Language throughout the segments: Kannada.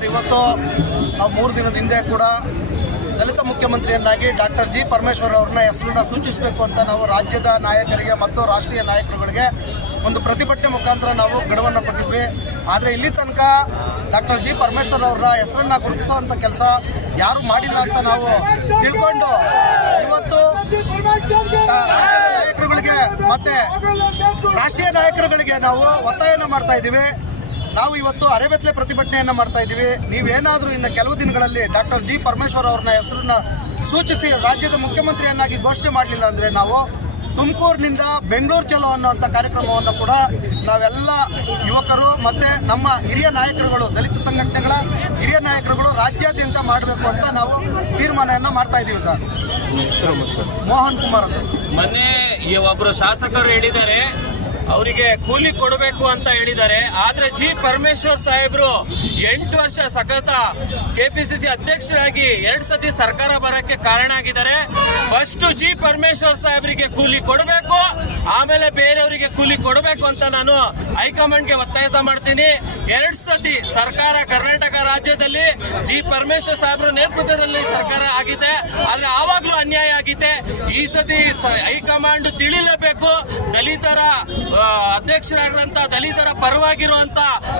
ಸರ್, ಇವತ್ತು ನಾವು 3 ದಿನದ ಹಿಂದೆ ಕೂಡ ದಲಿತ ಮುಖ್ಯಮಂತ್ರಿಯನ್ನಾಗಿ ಡಾಕ್ಟರ್ ಜಿ ಪರಮೇಶ್ವರ್ ಅವ್ರನ್ನ ಹೆಸರನ್ನ ಸೂಚಿಸಬೇಕು ಅಂತ ನಾವು ರಾಜ್ಯದ ನಾಯಕರಿಗೆ ಮತ್ತು ರಾಷ್ಟ್ರೀಯ ನಾಯಕರುಗಳಿಗೆ ಒಂದು ಪ್ರತಿಭಟನೆ ಮುಖಾಂತರ ನಾವು ಗಡುವನ್ನು ಕೊಟ್ಟಿದ್ವಿ. ಆದರೆ ಇಲ್ಲಿ ತನಕ ಡಾಕ್ಟರ್ ಜಿ ಪರಮೇಶ್ವರ್ ಅವರ ಹೆಸರನ್ನ ಗುರುತಿಸುವಂಥ ಕೆಲಸ ಯಾರೂ ಮಾಡಿಲ್ಲ ಅಂತ ನಾವು ತಿಳ್ಕೊಂಡು ಇವತ್ತು ರಾಜ್ಯದ ನಾಯಕರುಗಳಿಗೆ ಮತ್ತು ರಾಷ್ಟ್ರೀಯ ನಾಯಕರುಗಳಿಗೆ ನಾವು ಒತ್ತಾಯನ ಮಾಡ್ತಾ ಇದ್ದೀವಿ. ನಾವು ಇವತ್ತು ಅರೆಬೆತ್ತಲೆ ಪ್ರತಿಭಟನೆಯನ್ನು ಮಾಡ್ತಾ ಇದ್ದೀವಿ. ನೀವೇನಾದರೂ ಇನ್ನು ಕೆಲವು ದಿನಗಳಲ್ಲಿ ಡಾಕ್ಟರ್ ಜಿ ಪರಮೇಶ್ವರ್ ಅವ್ರನ್ನ ಹೆಸರನ್ನ ಸೂಚಿಸಿ ರಾಜ್ಯದ ಮುಖ್ಯಮಂತ್ರಿಯನ್ನಾಗಿ ಘೋಷಣೆ ಮಾಡಲಿಲ್ಲ ಅಂದರೆ ನಾವು ತುಮಕೂರಿನಿಂದ ಬೆಂಗಳೂರು ಚಲೋ ಅನ್ನೋಂಥ ಕಾರ್ಯಕ್ರಮವನ್ನು ಕೂಡ ನಾವೆಲ್ಲ ಯುವಕರು ಮತ್ತು ನಮ್ಮ ಹಿರಿಯ ನಾಯಕರುಗಳು, ದಲಿತ ಸಂಘಟನೆಗಳ ಹಿರಿಯ ನಾಯಕರುಗಳು ರಾಜ್ಯಾದ್ಯಂತ ಮಾಡಬೇಕು ಅಂತ ನಾವು ತೀರ್ಮಾನವನ್ನು ಮಾಡ್ತಾ ಇದ್ದೀವಿ ಸರ್. ಮೋಹನ್ ಕುಮಾರ್ ಅಂತ ಮೊನ್ನೆ ಒಬ್ಬರು ಶಾಸಕರು ಹೇಳಿದ್ದಾರೆ ಅವರಿಗೆ ಕೂಲಿ ಕೊಡಬೇಕು ಅಂತ ಹೇಳಿದ್ದಾರೆ. ಆದ್ರೆ ಜಿ ಪರಮೇಶ್ವರ್ ಸಾಹೇಬ್ರು 8 ವರ್ಷ ಸತತ ಕೆಪಿಸಿಸಿ ಅಧ್ಯಕ್ಷರಾಗಿ 2 ಸತಿ ಸರ್ಕಾರ ಬರಕ್ಕೆ ಕಾರಣ ಆಗಿದ್ದಾರೆ. ಫಸ್ಟ್ ಜಿ ಪರಮೇಶ್ವರ್ ಸಾಹೇಬ್ರಿಗೆ ಕೂಲಿ ಕೊಡಬೇಕು, ಆಮೇಲೆ ಬೇರೆಯವರಿಗೆ ಕೂಲಿ ಕೊಡಬೇಕು ಅಂತ ನಾನು ಹೈಕಮಾಂಡ್ಗೆ ಒತ್ತಾಯ ಮಾಡ್ತೀನಿ. 2 ಸತಿ ಸರ್ಕಾರ ಕರ್ನಾಟಕ ರಾಜ್ಯದಲ್ಲಿ ಜಿ ಪರಮೇಶ್ವರ್ ಸಾಹೇಬ್ರ ನೇತೃತ್ವದಲ್ಲಿ ಸರ್ಕಾರ ಆಗಿದೆ, ಆದ್ರೆ ಆವಾಗ್ಲೂ ಅನ್ಯಾಯ ಆಗಿದೆ. ಈ ಸತಿ ಹೈಕಮಾಂಡ್ ತಿಳಿಲೇಬೇಕು. ದಲಿತರ ಅಧ್ಯಕ್ಷರಾಗಿರುವಂತ ದಲಿತರ ಪರವಾಗಿರುವಂತ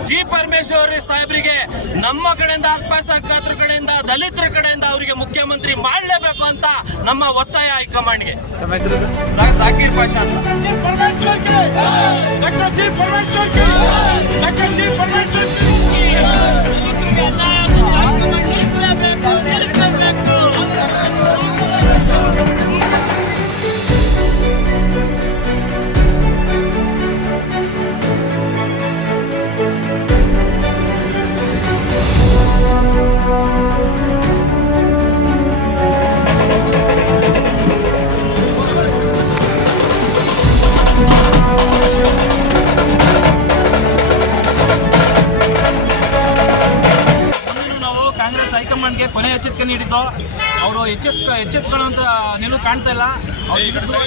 ಜಿ ಪರಮೇಶ್ವರ್ ಸಾಹೇಬ್ರಿಗೆ ನಮ್ಮ ಕಡೆಯಿಂದ, ಅಲ್ಪಸಂಖ್ಯಾತರ ಕಡೆಯಿಂದ, ದಲಿತರ ಕಡೆಯಿಂದ ಅವರಿಗೆ ಮುಖ್ಯಮಂತ್ರಿ ಮಾಡಲೇಬೇಕು ಅಂತ ನಮ್ಮ ಒತ್ತಾಯ ಹೈಕಮಾಂಡ್ಗೆ. ಸಾಕಿರ್ ಪಾಷಾ ಅಂತ. ಕಾಂಗ್ರೆಸ್ ಹೈಕಮಾಂಡ್ಗೆ ಕೊನೆ ಎಚ್ಚರಿಕೆ ನೀಡಿದ್ದು, ಅವರು ಎಚ್ಚೆತ್ಕೊಳ್ಳುವಂತ ನಿಲುವು ಕಾಣ್ತಾ ಇಲ್ಲ.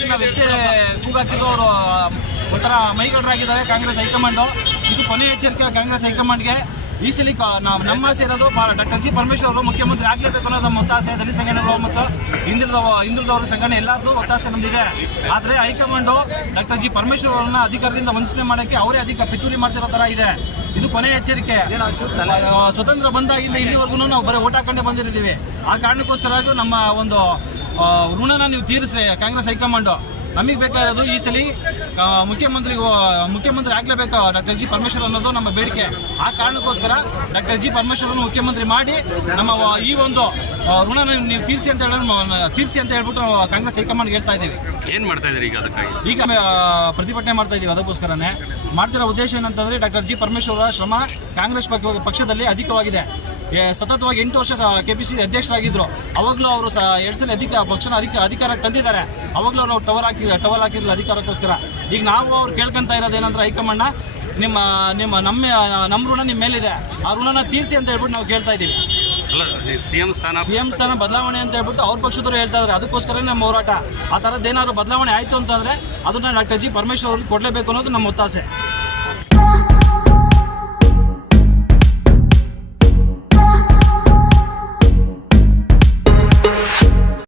ನಾವು ಎಷ್ಟೇ ಕೂಗಾಕಿದ್ದು ಅವರು ಒಂಥರ ಮೈಗಡರಾಗಿದ್ದಾರೆ ಕಾಂಗ್ರೆಸ್ ಹೈಕಮಾಂಡು. ಇದು ಕೊನೆ ಎಚ್ಚರಿಕೆ ಕಾಂಗ್ರೆಸ್ ಹೈಕಮಾಂಡ್ಗೆ. ಈ ಸಲ ನಮ್ಮ ಆಸೆ ಇರೋದು ಡಾಕ್ಟರ್ ಜಿ ಪರಮೇಶ್ವರ್ ಅವರು ಮುಖ್ಯಮಂತ್ರಿ ಆಗಲೇಬೇಕು ಅನ್ನೋದು ನಮ್ಮ ಒತ್ತಾಸೆ. ದಲಿತ ಸಂಘಟನೆಗಳು ಮತ್ತು ಹಿಂದುಳಿದವರ ಸಂಘಟನೆ ಎಲ್ಲರದ್ದು ಒತ್ತಾಸೆ ನಮ್ದಿದೆ. ಆದರೆ ಹೈಕಮಾಂಡು ಡಾಕ್ಟರ್ ಜಿ ಪರಮೇಶ್ವರ್ ಅವರನ್ನ ಅಧಿಕಾರದಿಂದ ವಂಚನೆ ಮಾಡೋಕ್ಕೆ ಅವರೇ ಪಿತೂರಿ ಮಾಡ್ತಿರೋ ಥರ ಇದೆ. ಇದು ಕೊನೆ ಎಚ್ಚರಿಕೆ. ಸ್ವತಂತ್ರ ಬಂದಾಗಿಂದ ಇಲ್ಲಿವರೆಗೂ ನಾವು ಬರೀ ಓಟ್ ಹಾಕೊಂಡೇ ಬಂದಿರಿದ್ದೀವಿ. ಆ ಕಾರಣಕ್ಕೋಸ್ಕರ ನಮ್ಮ ಒಂದು ಋಣನ ನೀವು ತೀರಿಸ್ರಿ ಕಾಂಗ್ರೆಸ್ ಹೈಕಮಾಂಡು. ನಮಗೆ ಬೇಕಾಗಿರೋದು ಈ ಸಲ ಮುಖ್ಯಮಂತ್ರಿ ಆಗಲೇಬೇಕು ಡಾಕ್ಟರ್ ಜಿ ಪರಮೇಶ್ವರ್ ಅನ್ನೋದು ನಮ್ಮ ಬೇಡಿಕೆ. ಆ ಕಾರಣಕ್ಕೋಸ್ಕರ ಡಾಕ್ಟರ್ ಜಿ ಪರಮೇಶ್ವರನ್ನು ಮುಖ್ಯಮಂತ್ರಿ ಮಾಡಿ ನಮ್ಮ ಈ ಒಂದು ಋಣನ ನೀವು ತೀರಿಸಿ ಅಂತ ಹೇಳ್ಬಿಟ್ಟು ಕಾಂಗ್ರೆಸ್ ಹೈಕಮಾಂಡ್ಗೆ ಹೇಳ್ತಾ ಇದ್ದೀವಿ. ಏನ್ ಮಾಡ್ತಾ ಇದ್ದೀರಿ ಈಗ ಪ್ರತಿಭಟನೆ ಮಾಡ್ತಾ ಇದ್ದೀವಿ. ಅದಕ್ಕೋಸ್ಕರನೇ ಮಾಡ್ತಿರೋ ಉದ್ದೇಶ ಏನಂತಂದ್ರೆ ಡಾಕ್ಟರ್ ಜಿ ಪರಮೇಶ್ವರ ಶ್ರಮ ಕಾಂಗ್ರೆಸ್ ಪಕ್ಷದಲ್ಲಿ ಅಧಿಕವಾಗಿದೆ. ಸತತವಾಗಿ 8 ವರ್ಷ ಕೆಪಿಸಿಸಿ ಅಧ್ಯಕ್ಷರಾಗಿದ್ರು. ಅವಾಗಲೂ ಅವರು 2 ಸಲ ಪಕ್ಷನ ಅಧಿಕಾರಕ್ಕೆ ತಂದಿದ್ದಾರೆ. ಅವಾಗಲೂ ಅವರು ಟವಲ್ ಹಾಕಿರಲಿಲ್ಲ ಅಧಿಕಾರಕ್ಕೋಸ್ಕರ. ಈಗ ನಾವು ಅವ್ರು ಕೇಳ್ಕೊಂತ ಇರೋದೇನಂದ್ರೆ ಹೈಕಮಾಂಡ್ನ ನಮ್ಮ ಋಣ ನಿಮ್ಮ ಮೇಲಿದೆ, ಆ ಋಣನ ತೀರಿಸಿ ಅಂತ ಹೇಳ್ಬಿಟ್ಟು ನಾವು ಕೇಳ್ತಾ ಇದ್ದೀವಿ. ಸಿಎಂ ಸ್ಥಾನ ಬದಲಾವಣೆ ಅಂತ ಹೇಳ್ಬಿಟ್ಟು ಅವ್ರ ಪಕ್ಷದವರು ಹೇಳ್ತಾ ಇದ್ದಾರೆ. ಅದಕ್ಕೋಸ್ಕರ ನಮ್ಮ ಹೋರಾಟ. ಆ ಥರದ್ದು ಏನಾದ್ರು ಬದಲಾವಣೆ ಆಯಿತು ಅಂತಂದರೆ ಅದನ್ನ ಡಾಕ್ಟರ್ ಜಿ ಪರಮೇಶ್ವರ್ ಅವ್ರಿಗೆ ಕೊಡಲೇಬೇಕು ಅನ್ನೋದು ನಮ್ಮ ಒತ್ತಾಸೆ.